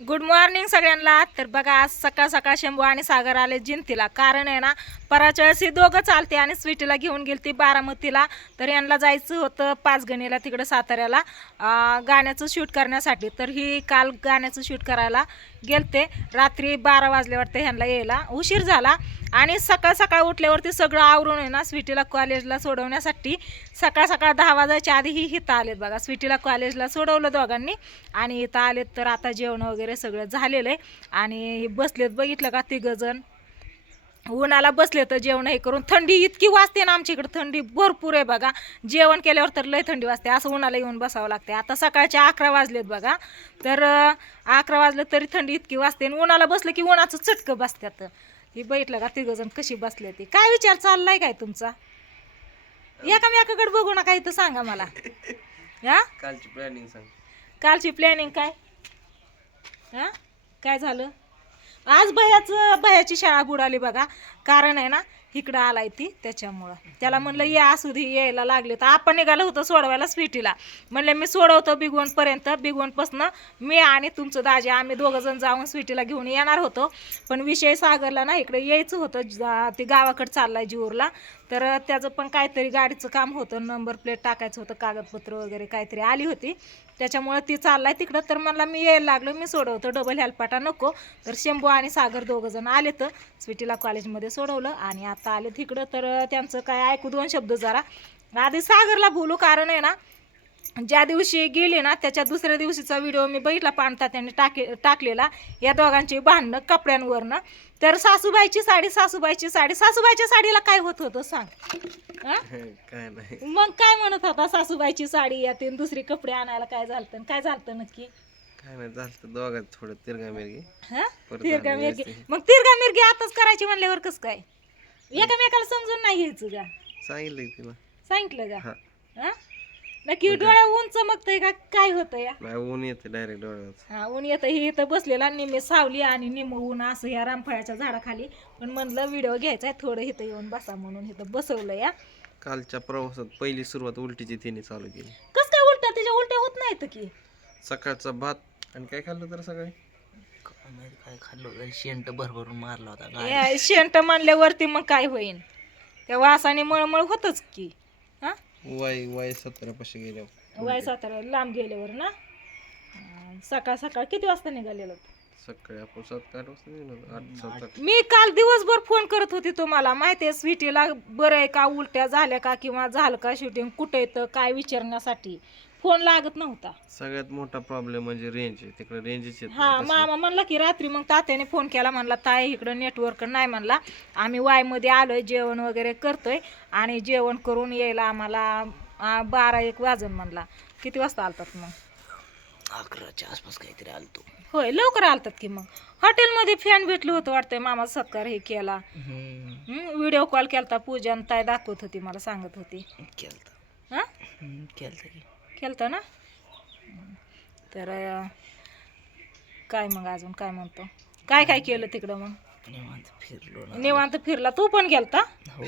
Good morning सगळ्यांना. तर बघा आज सकाळ सकाळ शंभू आणि सागर आले जिंतीला. कारण आहे ना, पराच्या वेळेस ही दोघं चालते आणि स्वीटीला घेऊन गेली ती बारामतीला. तर यांना जायचं होतं पाचगणीला तिकडं साताऱ्याला गाण्याचं शूट करण्यासाठी. तर ही काल गाण्याचं शूट करायला गेलते. रात्री 12 वाजले वाटते ह्यांना यायला, उशीर झाला. आणि सकाळ सकाळ उठल्यावरती सगळं आवरून आहे ना स्वीटीला कॉलेजला सोडवण्यासाठी सकाळ सकाळ 10 वाजायच्या आधी ही इथं आलेत बघा. स्वीटीला कॉलेजला सोडवलं दोघांनी आणि इथं आलेत. तर आता जेवण वगैरे सगळं झालेलं आहे आणि बसलेत बघितलं का तिघंजण उन्हाला बसले. तर जेवण हे करून थंडी इतकी वाजते ना आमच्या इकडे, थंडी भरपूर आहे बघा. जेवण केल्यावर तर लय थंडी वाजते, असं उन्हाला येऊन बसावं लागते. आता सकाळचे 11 वाजलेत बघा. तर 11 वाजले तरी थंडी इतकी वाजते आणि उन्हाला बसलं की उन्हाचं चटकं बसत्यात. ही बघितलं का तिघंजण कशी बसले. ती काय विचार चाललाय काय तुमचा? एकामेकाकडे बघू नका इथं सांगा मला. हा कालची प्लॅनिंग सांग. कालची प्लॅनिंग काय? हा काय झालं आज? भयाची शाळा बुडाली बघा. कारण आहे ना इकडं आलाय ती, त्याच्यामुळं त्याला म्हणलं या असू दे, यायला लागले. तर आपण निघालं होतं सोडवायला स्वीटीला. म्हणलं मी सोडवतो बिगवणपर्यंत, बिगवणपासनं मी आणि तुमचं दाजी आम्ही दोघं जण जाऊन स्वीटीला घेऊन येणार होतो. पण विषय सागरला ना इकडे यायचं होतं, ते गावाकडे चाललाय जीवरला. तर त्याचं पण काहीतरी गाडीचं काम होतं, नंबर प्लेट टाकायचं होतं, कागदपत्र वगैरे काहीतरी आली होती, त्याच्यामुळे ती चाललाय तिकडं. तर मला मी यायला लागलो, मी सोडवतो, डबल हेल्पाटा नको. तर शंभू आणि सागर दोघं जण आले, तर स्वीटीला कॉलेजमध्ये सोडवलं आणि आता आले तिकडं. तर त्यांचं काय ऐकू दोन शब्द जरा. आधी सागरला बोलू, कारण आहे ना ज्या दिवशी गेले ना त्याच्या दुसऱ्या दिवशीचा व्हिडिओ मी बघितला, पाणता त्यांनी टाकलेला या दोघांची भांडणं कपड्यांवरनं. तर सासूबाईची सासूबाईच्या साडीला काय होत होतं सांग? काय नाही, मग काय म्हणत होता? सासूबाईची साडी यात दुसरी कपडे आणायला काय झालं? काय झालं नक्की? काय नाही झालं, दोघात थोडं तिरगामिरगी. हा तिरगा मिरगी. मग तिरगा मिरगी आताच करायची म्हणल्यावर कसं काय? एकामेकाला समजून नाही घ्यायचं का? सांगितलं तिला. सांगितलं का? हा. हा नक्की डोळ्या ऊन चमकतंय का काय होतं या? नाही, ऊन येते डायरेक्ट डोळ्यात. हा ऊन येतं. हे इथं बसलेला निम्मे सावली आणि निम्म ऊन असं या रामफळाच्या झाडाखाली. पण म्हणलं व्हिडिओ घ्यायचा आहे, थोडं इथं येऊन बसा म्हणून इथं बसवलं या. कालच्या प्रवासात पहिली सुरुवात उलटीची तिने चालू केली. कस काय उलट्या? तिच्या उलट्या होत नाहीत की. सकाळचा भात आणि काय खाल्लं तर सकाळी काय खाल्लं? शेंट भरभरून मारला होता. शेंट म्हणल्यावरती मग काय होईन? त्या वासाने मळमळ होतच की. हा वाय 17 पाशी गेल्यावर वाय सातारा लांब गेल्यावर ना. सकाळ सकाळ किती वाजता निघालेलो? सकाळी आपण 7-8 वाजता निघालो. 8-7. मी काल दिवसभर फोन करत होते तुम्हाला, माहिती आहे स्वीटीला बरं आहे का, उलट्या झाल्या का, किंवा झालं का शूटिंग, कुठं येतं काय विचारण्यासाठी. फोन लागत नव्हता. सगळ्यात मोठा प्रॉब्लेम म्हणजे रेंज आहे, तिकडे रेंजच येत हा मामा म्हणला की रात्री मग तात्याने फोन केला, म्हणला ताई इकडं नेटवर्क नाही म्हणला, आम्ही वायमध्ये आलोय, जेवण वगैरे करतोय आणि जेवण करून यायला आम्हाला 12-1 वाजून म्हणला. किती वाजता आलतात मग? 11च्या आसपास काहीतरी आलतो. होय लवकर आलतात की. मग हॉटेलमध्ये फॅन भेटलं होतं वाटतंय, मामा सत्कार हे केला, व्हिडिओ कॉल केलता, पूजा ताई दाखवत होती, मला सांगत होती. केलता. हा केलता की. केलता ना. तर काय मग अजून काय म्हणतो? काय काय केलं तिकडं मग? निवांत फिरलो ना. निवांत फिरला? तू पण गेलता? हो.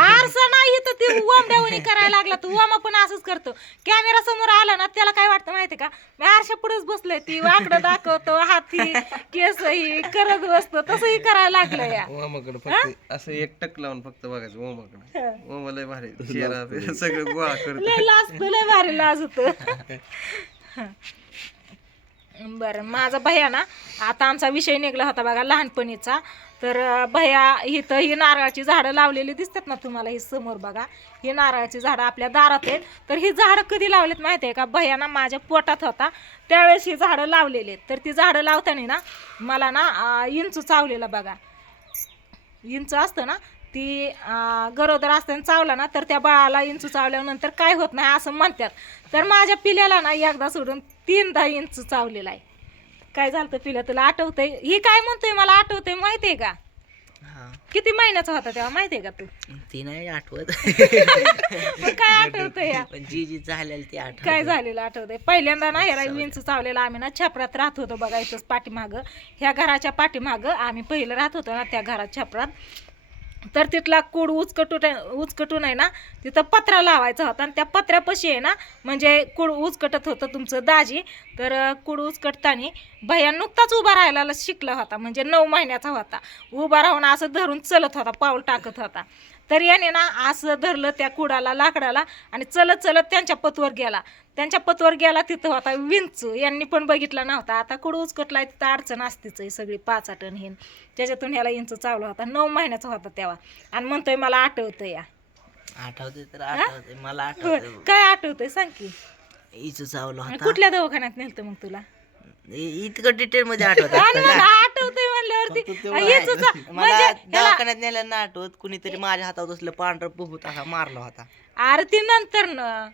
आरसा नाही तर ते वामड्यावणी करायला लागला. तू वामा पण असंच करतो, कॅमेरा समोर आला ना त्याला काय वाटतं माहितीये का, मी आरशा पुढेच बसलोय, ती वाकडं दाखवतो, हाती केस ही करत बसतो, तसंही करायला लागलं या. ओमाकडे फक्त असं एक टक लावून फक्त बघायचं ओमाकडे. ओमा लय भारी चेहरा बिरा सगळं गोळा करत. लय लाजतो, लय भारी लाजतो. बरं माझा भैया ना, आता आमचा विषय निघला होता बघा लहानपणीचा. तर भैया इथं ही नारळाची झाडं लावलेली दिसतात ना तुम्हाला, ही समोर बघा, ही नारळाची झाडं आपल्या दारात आहेत. तर ही झाडं कधी लावलीत माहिती आहे का? भैया ना माझ्या पोटात होता त्यावेळेस ही झाडं लावलेली आहेत. तर ती झाडं लावताना ना मला ना इंचू चावलेला बघा. इंच असतं ना, ती गरोदर असताना चावला ना तर त्या बाळाला इंचू चावल्यानंतर काय होत नाही असं म्हणतात. तर माझ्या पिल्याला ना एकदा सोडून 3दा इंचू चावलेला आहे. काय झालं पिल्या, तुला आठवतंय? ही काय म्हणतोय मला आठवतंय माहितीये का? किती महिन्याचा होता तेव्हा माहितीये का तू? ती नाही आठवत. मग काय आठवतंय या? पण जी झालेली ती आठवत. काय झालेलं आठवतंय? पहिल्यांदा ना ह्याला विंचू चावलेला. आम्ही ना छपरात राहत होतो बघा, इथंच पाठीमागं, ह्या घराच्या पाठीमागं आम्ही पहिलं राहत होतो ना त्या घरात छपरात. तर तिथला कूड उचकटून आहे ना तिथं पत्रा लावायचा होता आणि त्या पत्र्यापाशी आहे ना म्हणजे कूड उचकटत होतं तुमचं दाजी. तर कूड उचकटताना भैया नुकताच उभा राहायला शिकला होता म्हणजे 9 महिन्याचा होता. उभा राहून असं धरून चलत होता, पाऊल टाकत होता. तर याने ना असं धरलं त्या कुडाला लाकडाला आणि चलत चलत त्यांच्या पतवर गेला. तिथं होता विंच. यांनी पण बघितला नव्हता. आता कुड उचकटलाय तिथं अडचण असतीच आहे सगळी 5 टन हे. त्याच्यातून ह्याला इंच चावला होता. 9 महिन्याचा होता तेव्हा आणि म्हणतोय मला आठवतं या. आठवते तर आठवते मला आठवते. काय आठवतंय सांग की. इचू चावला आणि होता. कुठल्या दवाखान्यात नेलतं मग तुला? इतकं डिटेल मध्ये आठवत आठवतंय म्हणल्यावरती मला म्हणजे दवाखान्यात नेलं ना आठवत. कुणीतरी माझ्या हातात असलं पांढरं पोहत असा मारला होता. अरे ती नंतर न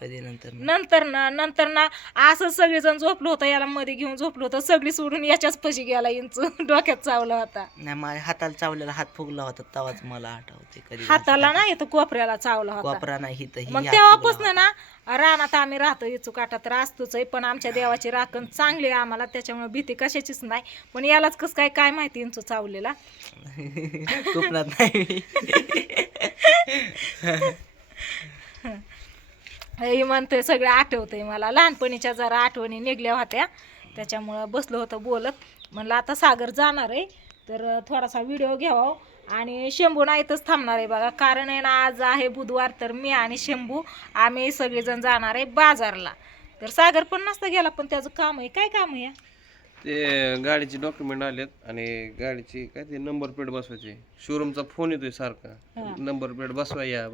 कधी नंतर ना असं सगळेजण झोपलं होतं. याला मध्ये घेऊन झोपलं होतं. सगळी सोडून याच्याच पशी गेला इंच. डोक्यात चावला होता. नाही माझ्या हाताला चावलेला हात फुगला होता तेव्हाच मला आठवते. कधी हाताला ना इथं कोपऱ्याला चावला होता. वापरा नाही इथं मग तेव्हापासून ना रानात आम्ही राहतो. इचू काटा तर असतोच आहे. पण आमच्या देवाची राखण चांगली आहे आम्हाला, त्याच्यामुळे भीती कशाचीच नाही. पण यालाच कसं काय माहिती इंचू चावलेला. कोकणात नाही. हे म्हणतोय सगळं आठवतंय मला. लहानपणीच्या जरा आठवणी निघल्या होत्या त्याच्यामुळं बसलो होतं बोलत. म्हणलं आता सागर जाणार आहे तर थोडासा व्हिडिओ घ्यावा. आणि शंभू ना इथंच थांबणार आहे बघा. कारण आहे ना आज आहे बुधवार. तर मी आणि शंभू आम्ही सगळेजण जाणार आहे बाजारला. तर सागर पण नसता गेला पण त्याचं काम आहे. काय काम आहे? ते गाडीचे डॉक्युमेंट आलेत आणि गाडीची काय ते नंबर प्लेट बसवायची. शोरूमचा फोन येतोय सारखा, नंबर प्लेट बसवा या.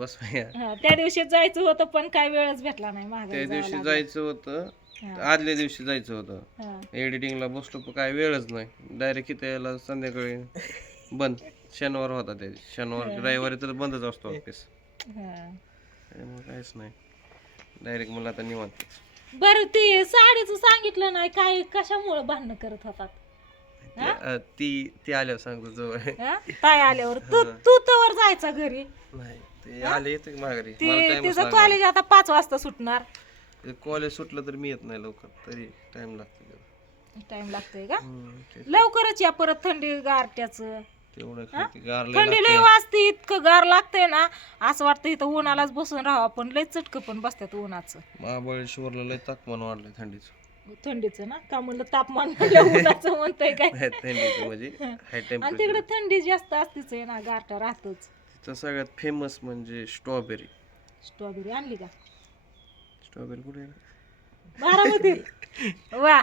त्या दिवशी जायचं होतं पण काय वेळच भेटला नाही. त्या महागाई दिवशी जायचं होतं, आदल्या दिवशी जायचं होतं. एडिटिंगला बसलो पण काय वेळच नाही. डायरेक्ट इथं यायला संध्याकाळी बंद. शनिवार होता ते. शनिवार रविवारी तर बंदच असतो ऑफिस. त्यामुळे काहीच नाही. डायरेक्ट मला आता निवांत. बरं ते साडीचं सांगितलं नाही काय, कशामुळे भांडणं करत होतात? ती आल्यावर सांगतो जवळ. काय आल्यावर तू तवर जायचा घरी. नाही ते आले येते माघारी. तिचं कॉलेज आता 5 वाजता सुटणार. कॉलेज सुटलं तर मी येत नाही लवकर, तरी टाइम लागतो. टाइम लागतोय का? लवकरच या. परत थंडी गारट्याचं तेवढं गार थंडी लय वाजते. इतकं गार लागतंय ना असं वाटतं इथं उन्हालाच बसून राहावं. पण लय चटकं पण बसतात उन्हाचं. महाबळेश्वरला लय तापमान वाढलंय थंडीचं ना का म्हणलं तापमान म्हणलं उन्हाचं म्हणतोय काय. थंडीचं म्हणजे हाय आणि टेम्परेचर. तिकडे थंडी जास्त असतेच आहे ना, गारठा राहतोच. तिथं सगळ्यात फेमस म्हणजे स्ट्रॉबेरी. स्ट्रॉबेरी आणली का? स्ट्रॉबेरी कुठे? बारामती. वा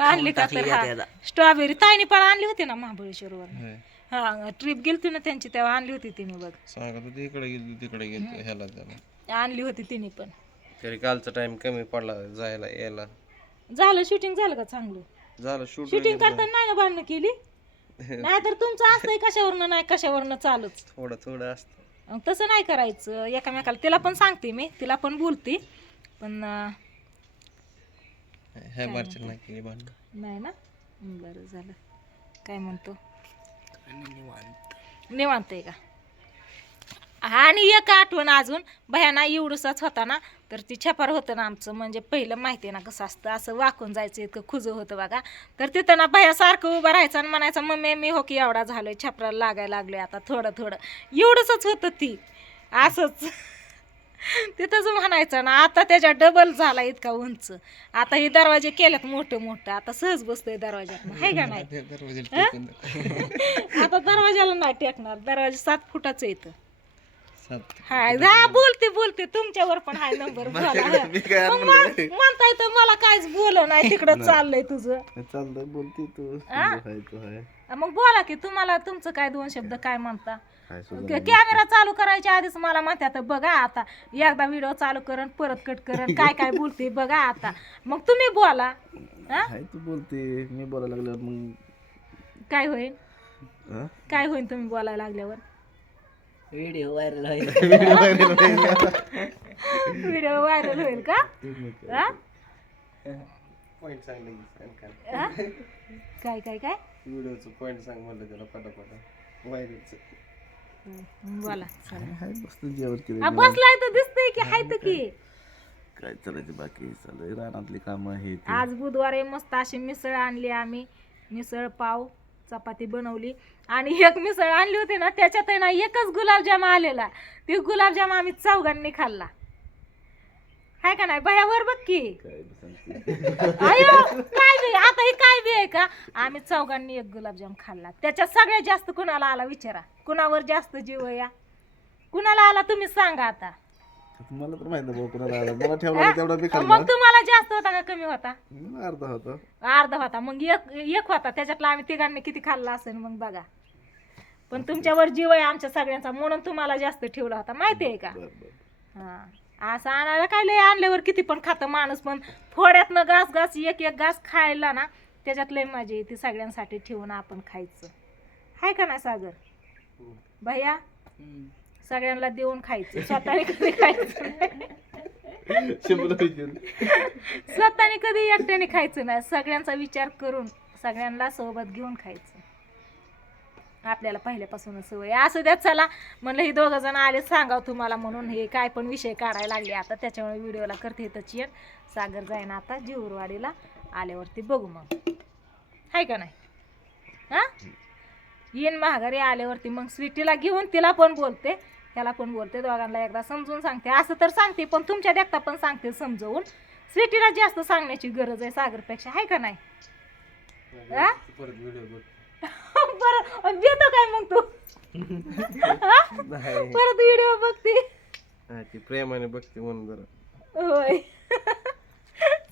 आणली का? तर स्ट्रॉबेरी ताईने पण आणली होती ना महाबळेश्वरवर. हा ट्रिप गेलती ना त्यांची तेव्हा आणली होती तिने बघ. सांगत होती इकडे गेली तिकडे गेली ह्याला त्याला आणली होती तिने पण. तरी कालचा टाइम कमी पडला जायला यायला. झालं शूटिंग झालं का चांगलं? झालं शूटिंग करताना नाही ना भांडणं केली? नाहीतर तुमचं असतंय कशावरनं नाही कशावरनं चालूच. थोडं असतं. तसं नाही करायचं एकामेकाला. तिला पण सांगते मी, तिला पण बोलते पण नाही ना. बरं झालं. काय म्हणतो? निवांत आहे का? आणि एक आठवण अजून भयाना एवढंच होता ना. तर ती छपार होतं ना आमचं, म्हणजे पहिलं माहिती आहे ना कसं असतं, असं वाकून जायचं इतकं खुजं होतं बघा. तर तिथं ना भया सारखं उभं राहायचं आणि म्हणायचं मम्मी मी हो की एवढा झालोय, छपराला लागायला लागलोय आता थोडं एवढंच होतं ती असंच. तिथंच म्हणायचं ना. आता त्याच्या डबल झाला इतका उंच. आता हे दरवाजे केल्यात मोठं आता सहज बसतोय दरवाज्यात. आहे का नाही? आता दरवाजाला नाही टेकणार. दरवाजा 7 फुटाचं येतं. हाय बोलते तुमच्यावर पण हाय नंबर. म्हणताय तर मला काहीच बोल नाही. तिकडं चाललंय तुझं. बोलते तू. मग बोला की तुम्हाला तुमचं काय 2 शब्द काय म्हणता. कॅमेरा चालू करायच्या आधीच मला म्हणतात बघा आता एकदा व्हिडिओ चालू करण परत कट करण काय बोलते बघा आता. मग तुम्ही बोला. तू बोलते मी बोलायला लागल्यावर मग काय होईल? तुम्ही बोलायला लागल्यावर? व्हिडिओ व्हायरल होईल. व्हिडिओ व्हायरल होईल का? पॉइंट सांग. काय व्हिडिओचं पॉइंट सांग म्हणलं त्याला पटापट व्हायरलचं. बोला. बसलाय तर दिसतंय की हाय तर की काय चालायचं बाकी रानातली कामं आहेत. आज बुधवार आहे. मस्त अशी मिसळ आणली आम्ही. मिसळ पाव चपाती बनवली आणि एक मिसळ आणली होती ना, त्याच्यात आहे ना एकच गुलाबजाम आलेला. ते गुलाबजाम आम्ही चौघांनी खाल्ला. हाय का नाही भयावर बघ की. अयो काय बी आता हे काय बी आहे का. आम्ही चौघांनी एक गुलाबजाम खाल्ला. त्याच्यात सगळ्यात जास्त कुणाला आला विचारा. कुणावर जास्त जीव आहे या, कुणाला आला तुम्ही सांगा आता. मला तर माहित नाही कोणाला आला. मला ठेवला तेवढा बी खाल्ला. मग तुम्हाला जास्त होता का कमी होता. अर्धा होता. अर्धा होता. मग एक होता. त्याच्यातला आम्ही तिघांनी किती खाल्ला असेल मग बघा. पण तुमच्यावर जीव आहे आमच्या सगळ्यांचा म्हणून तुम्हाला जास्त ठेवला होता माहिती आहे का. हा असं आणायला काय लय आणल्यावर किती पण खातं माणूस, पण थोड्यातनं घास एक घास खायला ना त्याच्यात लय मजा येते. सगळ्यांसाठी ठेवून आपण खायचं. हाय का नाही सागर भैया. सगळ्यांना देऊन खायचं, स्वतःने कधी खायचं नाही. स्वतःने कधी एकट्याने खायचं नाही. सगळ्यांचा विचार करून सगळ्यांना सोबत घेऊन खायचं. आपल्याला पहिल्यापासूनच सवय असं द्या. चला म्हणलं हे दोघं जण आले सांगाव तुम्हाला म्हणून हे काय पण विषय काढायला लागले आता. त्याच्यामुळे व्हिडिओला करते त्याची येण. सागर जाईन आता जीवरवाडीला. आल्यावरती बघू मग. हाय का नाही. हा येईन माघारी आल्यावरती मग स्वीटीला घेऊन तिला पण बोलते त्याला पण बोलते. दोघांना एकदा समजून सांगते. असं तर सांगते पण तुमच्या देखता पण सांगते समजवून. स्वीटीला जास्त सांगण्याची गरज आहे सागरपेक्षा. हाय का नाही. बरं देतो काय मग तू. परत व्हिडिओ बघते. प्रेमाने बघते म्हणून जरा. होय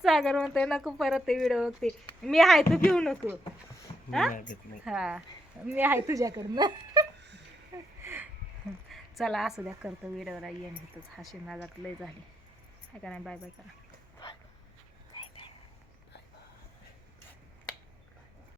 सागर म्हणतोय नको परत ते व्हिडिओ बघते. मी आहे तू घेऊ नको. हा मी आहे तुझ्याकडनं. चला असू द्या करतो व्हिडिओला येईन. इथंच हाशी नागात लय झाली. हाय का नाही. बाय बाय करा.